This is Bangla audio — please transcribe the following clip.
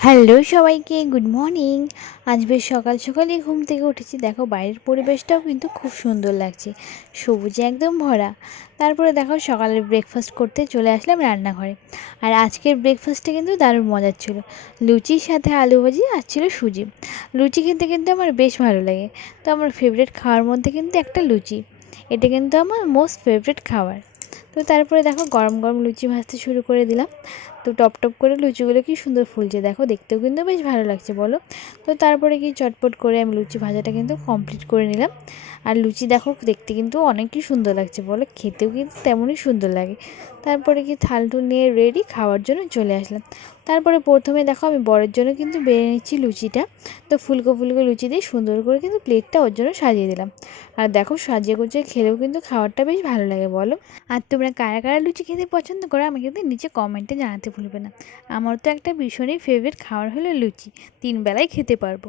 হ্যালো সবাইকে, গুড মর্নিং। আজ বেশ সকাল সকালই ঘুম থেকে উঠেছি। দেখো বাইরের পরিবেশটাও কিন্তু খুব সুন্দর লাগছে, সবুজে একদম ভরা। তারপরে দেখো সকালের ব্রেকফাস্ট করতে চলে আসলাম রান্নাঘরে। আর আজকের ব্রেকফাস্টটা কিন্তু দারুণ মজার ছিল। লুচির সাথে আলু ভাজি আর ছিল সুজি। লুচি খেতে কিন্তু আমার বেশ ভালো লাগে, তো আমার ফেভারিট খাওয়ার মধ্যে কিন্তু একটা লুচি। এটা কিন্তু আমার মোস্ট ফেভারিট খাবার। তো তারপরে দেখো গরম গরম লুচি ভাজতে শুরু করে দিলাম। তো টপ টপ করে লুচিগুলো কি সুন্দর ফুলছে, দেখো দেখতেও কিন্তু বেশ ভালো লাগছে বলো। তো তারপরে কি চটপট করে আমি লুচি ভাজাটা কিন্তু কমপ্লিট করে নিলাম। আর লুচি দেখো দেখতে কিন্তু অনেকই সুন্দর লাগছে বলো, খেতেও কিন্তু তেমনই সুন্দর লাগে। তারপরে কি থাল টুল নিয়ে রেডি খাওয়ার জন্য চলে আসলাম। তারপরে প্রথমে দেখো আমি বরের জন্য কিন্তু বেড়ে নিচ্ছি লুচিটা। তো ফুলকো ফুলকো লুচি দিয়ে সুন্দর করে কিন্তু প্লেটটা ওর জন্য সাজিয়ে দিলাম। আর দেখো সাজিয়ে গুছিয়ে খেলেও কিন্তু খাবারটা বেশ ভালো লাগে বলো। আর তোমরা কারা কারা লুচি খেতে পছন্দ করো আমাকে কিন্তু নিচে কমেন্টে জানাতে ভুলবে না। আমার তো একটা ভীষণই ফেভারিট খাবার হলো লুচি, 3 বেলায় খেতে পারবো।